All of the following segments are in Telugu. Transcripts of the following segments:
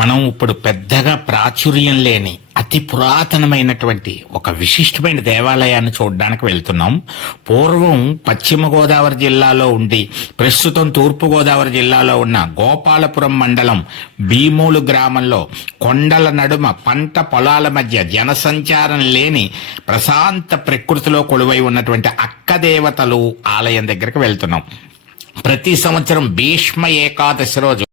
మనం ఇప్పుడు పెద్దగా ప్రాచుర్యం లేని అతి పురాతనమైనటువంటి ఒక విశిష్టమైన దేవాలయాన్ని చూడడానికి వెళ్తున్నాం. పూర్వం పశ్చిమ గోదావరి జిల్లాలో ఉండి ప్రస్తుతం తూర్పు గోదావరి జిల్లాలో ఉన్న గోపాలపురం మండలం భీమూలు గ్రామంలో కొండల నడుమ పంట పొలాల మధ్య జనసంచారం లేని ప్రశాంత ప్రకృతిలో కొలువై ఉన్నటువంటి అక్క దేవతలు ఆలయం దగ్గరికి వెళ్తున్నాం. ప్రతి సంవత్సరం భీష్మ ఏకాదశి రోజు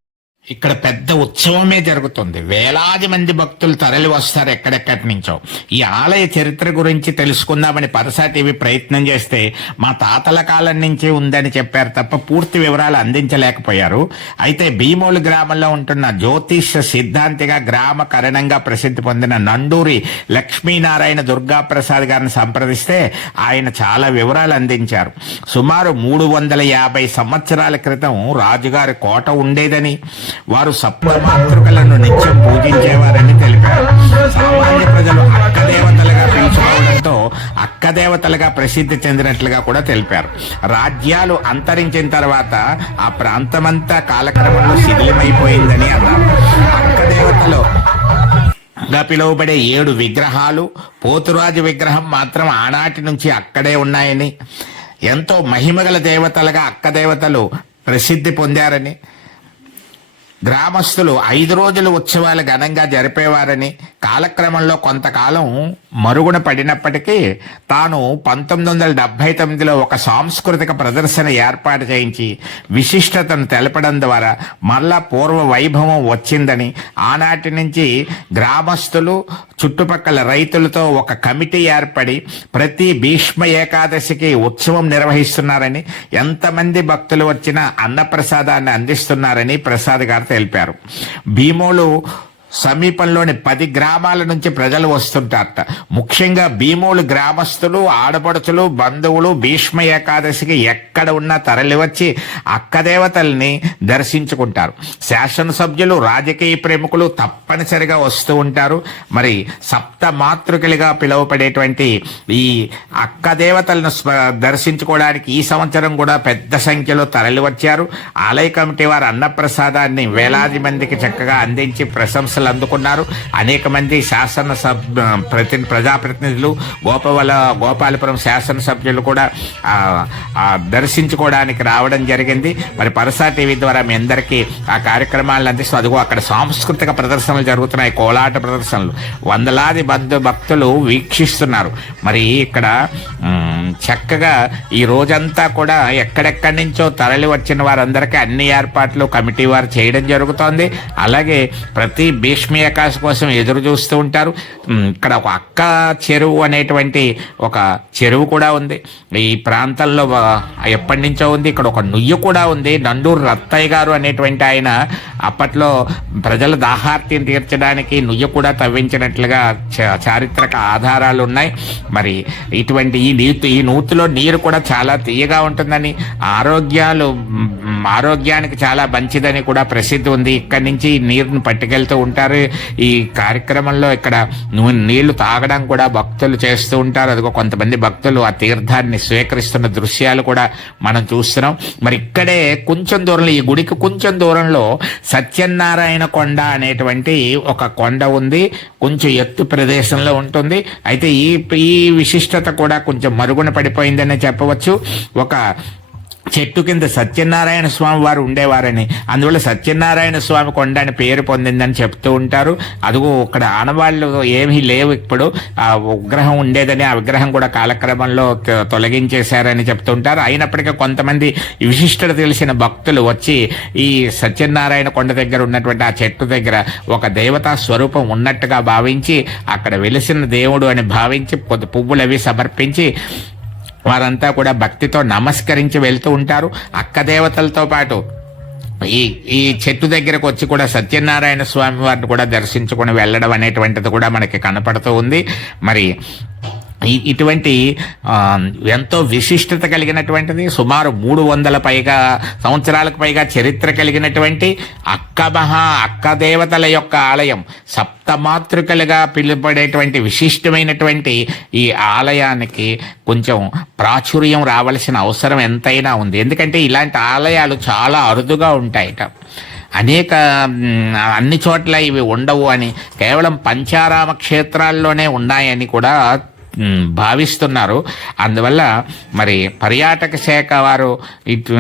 ఇక్కడ పెద్ద ఉత్సవమే జరుగుతుంది. వేలాది మంది భక్తులు తరలి వస్తారు ఎక్కడెక్కడి నుంచో. ఈ ఆలయ చరిత్ర గురించి తెలుసుకుందామని పరసా టీవీ ప్రయత్నం చేస్తే మా తాతల కాలం నుంచి ఉందని చెప్పారు తప్ప పూర్తి వివరాలు అందించలేకపోయారు. అయితే భీమోలు గ్రామంలో ఉంటున్న జ్యోతిష సిద్ధాంతిగా గ్రామ కరణంగా ప్రసిద్ధి పొందిన నండూరి లక్ష్మీనారాయణ దుర్గాప్రసాద్ గారిని సంప్రదిస్తే ఆయన చాలా వివరాలు అందించారు. సుమారు 350 సంవత్సరాల క్రితం రాజుగారి కోట ఉండేదని, వారు సప్తమాతృకలను నిత్యం పూజించేవారని తెలిపారు. సామాన్య ప్రజలు అక్క దేవతలుగా పిలుచుకోవడంతో అక్క దేవతలుగా ప్రసిద్ధి చెందినట్లుగా కూడా తెలిపారు. రాజ్యాలు అంతరించిన తర్వాత ఆ ప్రాంతమంతా కాలక్రమంలో శిథిలమైపోయిందని అన్నారు. అక్క దేవతలు గా పిలువబడే 7 విగ్రహాలు, పోతురాజు విగ్రహం మాత్రం ఆనాటి నుంచి అక్కడే ఉన్నాయని, ఎంతో మహిమగల దేవతలుగా అక్క దేవతలు ప్రసిద్ధి పొందారని, గ్రామస్తులు 5 రోజుల ఉత్సవాలు ఘనంగా జరిపేవారని, కాలక్రమంలో కొంతకాలం మరుగున పడినప్పటికీ తాను 1979లో ఒక సాంస్కృతిక ప్రదర్శన ఏర్పాటు చేయించి విశిష్టతను తెలపడం ద్వారా మళ్ళా పూర్వ వైభవం వచ్చిందని, ఆనాటి నుంచి గ్రామస్తులు చుట్టుపక్కల రైతులతో ఒక కమిటీ ఏర్పడి ప్రతి భీష్మ ఏకాదశికి ఉత్సవం నిర్వహిస్తున్నారని, ఎంతమంది భక్తులు వచ్చినా అన్నప్రసాదాన్ని అందిస్తున్నారని ప్రసాద్ గారు తెలిపారు. భీమోలు సమీపంలోని 10 గ్రామాల నుంచి ప్రజలు వస్తుంటారట. ముఖ్యంగా భీమోలు గ్రామస్తులు, ఆడపడుచులు, బంధువులు భీష్మ ఏకాదశికి ఎక్కడ ఉన్నా తరలివచ్చి అక్కదేవతల్ని దర్శించుకుంటారు. శాసనసభ్యులు, రాజకీయ ప్రముఖులు తప్పనిసరిగా వస్తూ ఉంటారు. మరి సప్త మాతృకలుగా పిలువపడేటువంటి ఈ అక్కదేవతలను దర్శించుకోవడానికి ఈ సంవత్సరం కూడా పెద్ద సంఖ్యలో తరలి వచ్చారు. ఆలయ కమిటీ వారు అన్నప్రసాదాన్ని వేలాది మందికి చక్కగా అందించి ప్రశంస అందుకున్నారు. అనేక మంది ప్రజాప్రతినిధులు, గోపాలపురం శాసనసభ్యులు కూడా దర్శించుకోవడానికి రావడం జరిగింది. మరి పరసా టీవీ ద్వారా మీ అందరికీ ఆ కార్యక్రమాలను అందిస్తూ, అదిగో అక్కడ సాంస్కృతిక ప్రదర్శనలు జరుగుతున్నాయి, కోలాట ప్రదర్శనలు, వందలాది భక్తులు వీక్షిస్తున్నారు. మరి ఇక్కడ చక్కగా ఈ రోజంతా కూడా ఎక్కడెక్కడి నుంచో తరలి వచ్చిన వారందరికీ అన్ని ఏర్పాట్లు కమిటీ వారు చేయడం జరుగుతోంది. అలాగే ప్రతి భీష్మ ఏకాదశి కోసం ఎదురు చూస్తూ ఉంటారు. ఇక్కడ ఒక అక్క చెరువు అనేటువంటి ఒక చెరువు కూడా ఉంది. ఈ ప్రాంతంలో ఎప్పటి నుంచో ఉంది. ఇక్కడ ఒక నుయ్యి కూడా ఉంది. నండూరు రత్తయ్య గారు అనేటువంటి ఆయన అప్పట్లో ప్రజల దాహార్తిని తీర్చడానికి నుయ్యి కూడా తవ్వించినట్లుగా చారిత్రక ఆధారాలు ఉన్నాయి. మరి ఇటువంటి ఈ నూతిలో నీరు కూడా చాలా తీయగా ఉంటుందని, ఆరోగ్యానికి చాలా మంచిదని కూడా ప్రసిద్ధి ఉంది. ఇక్కడి నుంచి నీరుని పట్టుకెళ్తూ ఉంటారు. ఈ కార్యక్రమంలో ఇక్కడ నీళ్లు తాగడం కూడా భక్తులు చేస్తూ ఉంటారు. అదిగో కొంతమంది భక్తులు ఆ తీర్థాన్ని స్వీకరిస్తున్న దృశ్యాలు కూడా మనం చూస్తున్నాం. మరి ఇక్కడే కొంచెం దూరంలో, ఈ గుడికి కొంచెం దూరంలో సత్యనారాయణ కొండ అనేటువంటి ఒక కొండ ఉంది. కొంచెం ఎత్తు ప్రదేశంలో ఉంటుంది. అయితే ఈ విశిష్టత కూడా కొంచెం మరుగున పడిపోయిందనే చెప్పవచ్చు. ఒక చెట్టు కింద సత్యనారాయణ స్వామి వారు ఉండేవారని, అందువల్ల సత్యనారాయణ స్వామి కొండ అని పేరు పొందిందని చెప్తూ ఉంటారు. అదిగో ఇక్కడ ఆనవాళ్ళు ఏమీ లేవు. ఇప్పుడు ఆ విగ్రహం ఉండేదని, ఆ విగ్రహం కూడా కాలక్రమంలో తొలగించేశారని చెప్తూ ఉంటారు. అయినప్పటికీ కొంతమంది విశిష్టత తెలిసిన భక్తులు వచ్చి ఈ సత్యనారాయణ కొండ దగ్గర ఉన్నటువంటి ఆ చెట్టు దగ్గర ఒక దేవతా స్వరూపం ఉన్నట్టుగా భావించి, అక్కడ వెలిసిన దేవుడు అని భావించి పువ్వులు అవి సమర్పించి వారంతా కూడా భక్తితో నమస్కరించి వెళ్తూ ఉంటారు. అక్క దేవతలతో పాటు ఈ చెట్టు దగ్గరకు వచ్చి కూడా సత్యనారాయణ స్వామి వారిని కూడా దర్శించుకొని వెళ్ళడం అనేటువంటిది కూడా మనకి కనపడుతూ ఉంది. మరి ఇటువంటి ఎంతో విశిష్టత కలిగినటువంటిది, సుమారు 300 సంవత్సరాలకు పైగా చరిత్ర కలిగినటువంటి అక్క దేవతల యొక్క ఆలయం, సప్తమాతృకలుగా పిలువబడేటువంటి విశిష్టమైనటువంటి ఈ ఆలయానికి కొంచెం ప్రాచుర్యం రావాల్సిన అవసరం ఎంతైనా ఉంది. ఎందుకంటే ఇలాంటి ఆలయాలు చాలా అరుదుగా ఉంటాయట. అనేక అన్ని చోట్ల ఇవి ఉండవు అని, కేవలం పంచారామ క్షేత్రాల్లోనే ఉన్నాయని కూడా భావిస్తున్నారు. అందువల్ల మరి పర్యాటక శాఖ వారు ఇటు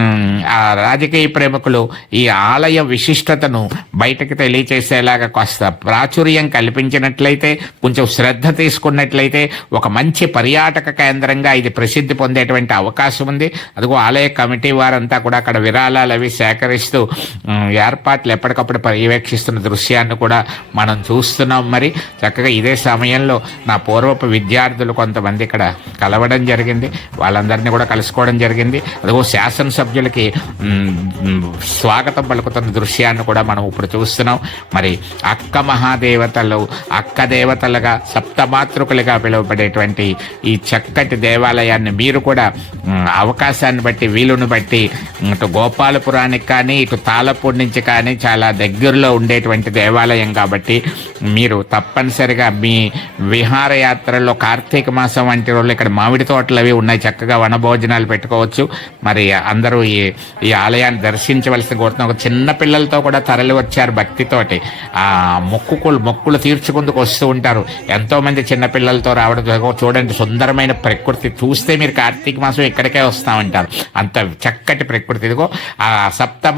ఆ రాజకీయ ప్రముఖులు ఈ ఆలయ విశిష్టతను బయటకు తెలియచేసేలాగా కాస్త ప్రాచుర్యం కల్పించినట్లయితే, కొంచెం శ్రద్ధ తీసుకున్నట్లయితే ఒక మంచి పర్యాటక కేంద్రంగా ఇది ప్రసిద్ధి పొందేటువంటి అవకాశం ఉంది. అదిగో ఆలయ కమిటీ వారంతా కూడా అక్కడ విరాళాలు అవి సేకరిస్తూ ఏర్పాట్లు ఎప్పటికప్పుడు పర్యవేక్షిస్తున్న దృశ్యాన్ని కూడా మనం చూస్తున్నాం. మరి చక్కగా ఇదే సమయంలో నా పూర్వపు విద్యార్థులు కొంతమంది ఇక్కడ కలవడం జరిగింది, వాళ్ళందరినీ కూడా కలుసుకోవడం జరిగింది. అదిగో శాసనసభ్యులకి స్వాగతం పలుకుతున్న దృశ్యాన్ని కూడా మనం ఇప్పుడు చూస్తున్నాం. మరి అక్క మహాదేవతలు, అక్క దేవతలుగా సప్తమాతృకులుగా పిలువబడేటువంటి ఈ చక్కటి దేవాలయాన్ని మీరు కూడా అవకాశాన్ని బట్టి వీలును బట్టి ఇటు గోపాలపురానికి కానీ ఇటు తాళపూడి నుంచి కానీ చాలా దగ్గరలో ఉండేటువంటి దేవాలయం కాబట్టి మీరు తప్పనిసరిగా మీ విహారయాత్రలో కార్తీక మాసం వంటి రోజులు ఇక్కడ మామిడి తోటలు అవి ఉన్నాయి, చక్కగా వనభోజనాలు పెట్టుకోవచ్చు. మరి అందరూ ఈ ఆలయాన్ని దర్శించవలసి కోరుతున్న ఒక చిన్న పిల్లలతో కూడా తరలి వచ్చారు భక్తితోటి. ఆ మొక్కులు తీర్చుకుందుకు వస్తూ ఉంటారు ఎంతోమంది చిన్నపిల్లలతో రావడం. చూడండి, సుందరమైన ప్రకృతి చూస్తే మీరు కార్తీక మాసం ఇక్కడికే వస్తామంటారు, అంత చక్కటి ప్రకృతి. ఇదిగో ఆ సప్తమ